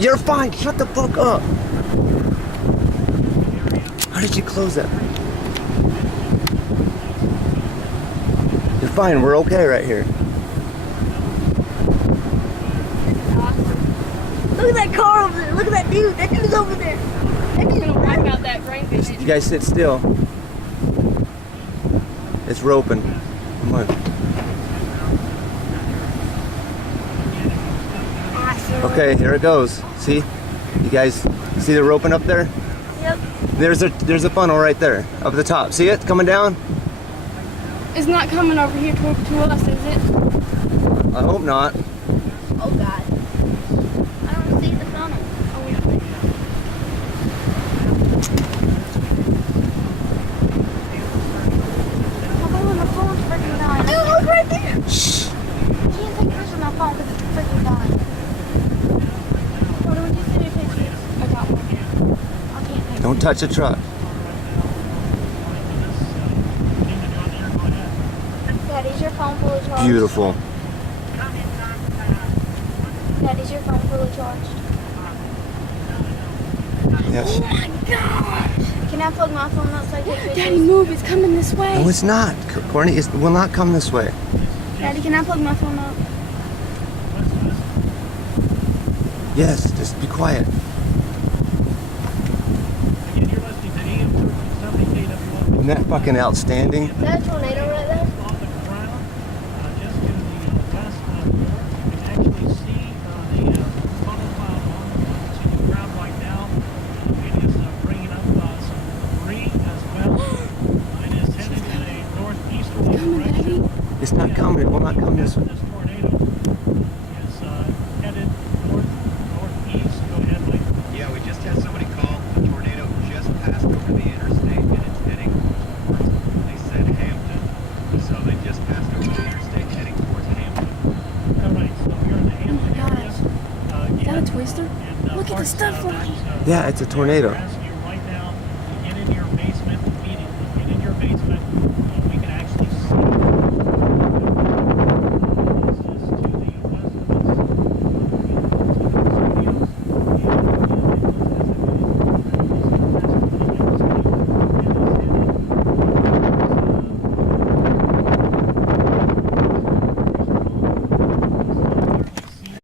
You're fine. Shut the fuck up. How did you close that? You're fine. We're okay right here. Look at that car over there. Look at that dude. That dude's over there. That dude's gonna wipe out that brain damage. You guys sit still. It's roping. Come on. awesome. Okay, here it goes. See? You guys see the roping up there? Yep. There's a funnel right there up at the top. See it coming down? It's not coming over here to us, is it? I hope not. Oh God. I don't see the funnel. Oh, yeah. How about when the phone's freaking dying? Dude, look right there. Shh. You can't take pictures of my phone because it's freaking dying. What would you send me pictures? I got one. I can't take Don't touch the truck. Dad, is your phone fully charged? Beautiful. Dad, is your phone fully charged? Yes. Oh my God! Can I plug my phone up so I can take Daddy, pictures? move. It's coming this way. No, it's not. Courtney, it will not come this way. Daddy, can I plug my phone up? Yes, just be quiet. Isn't that fucking outstanding? Is that a tornado right there? It's not coming. It will not come this way. Yeah, we just had somebody call. The tornado just passed over the interstate and it's heading towards, they said Hampton. So they just passed over the interstate heading towards Hampton. All right, so you're in the Hampton area. Is that a twister? Look at the stuff flying. Yeah, it's a tornado.